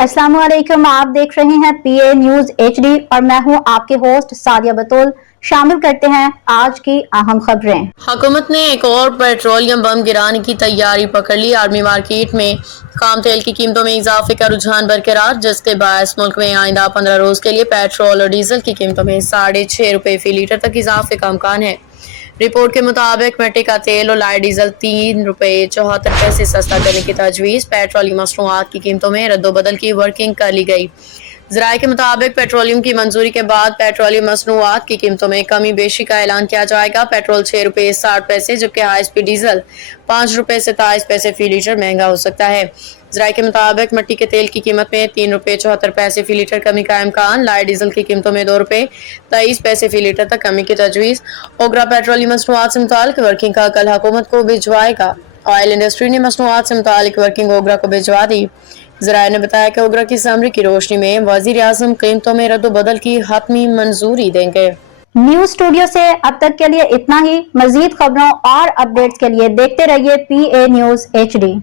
अस्सलाम वालेकुम, आप देख रहे हैं पीए न्यूज एचडी और मैं हूं आपके होस्ट सादिया बतूल। शामिल करते हैं आज की अहम खबरें। हुकूमत ने एक और पेट्रोलियम बम गिराने की तैयारी पकड़ ली। आर्मी मार्केट में खाम तेल की कीमतों में इजाफे का रुझान बरकरार, जिसके बायस मुल्क में आइंदा 15 रोज के लिए पेट्रोल और डीजल की कीमतों में 6.5 रुपए फी लीटर तक इजाफे का इम्कान है। रिपोर्ट के मुताबिक मिट्टी का तेल और लाइट डीजल 3.74 रुपए सस्ता करने की तजवीज़। पेट्रोलियम मसनूआत की कीमतों में रद्दोबदल की वर्किंग कर ली गई। ज़राए के मुताबिक पेट्रोलियम की मंजूरी के बाद पेट्रोलियम मसनूआत की कीमतों में कमी बेशी का ऐलान किया जाएगा। पेट्रोल 6.60 रुपए जबकि हाई स्पीड डीजल 5.27 रुपए फी लीटर महंगा हो सकता है। ज़राए के मुताबिक मिट्टी के तेल की कीमत में 3.74 रुपए फी लीटर कमी का इम्कान। लाइट डीजल की कीमतों में 2.23 रुपए फी लीटर तक कमी की तजवीज़। ओगरा पेट्रोलियम मसनूआत से मुताल्लिक वर्किंग का कल हुकूमत को भिजवाएगा। ऑयल इंडस्ट्री ने मसनूआत से मुताल्लिक वर्किंग ओगरा को भिजवा दी। ज़राए ने बताया कि ओगरा की समरी की रोशनी में वज़ीर आज़म कीमतों में रद्दोबदल की हतमी मंजूरी देंगे। न्यूज स्टूडियो से अब तक के लिए इतना ही। मजीद खबरों और अपडेट्स के लिए देखते रहिए पीए न्यूज एचडी।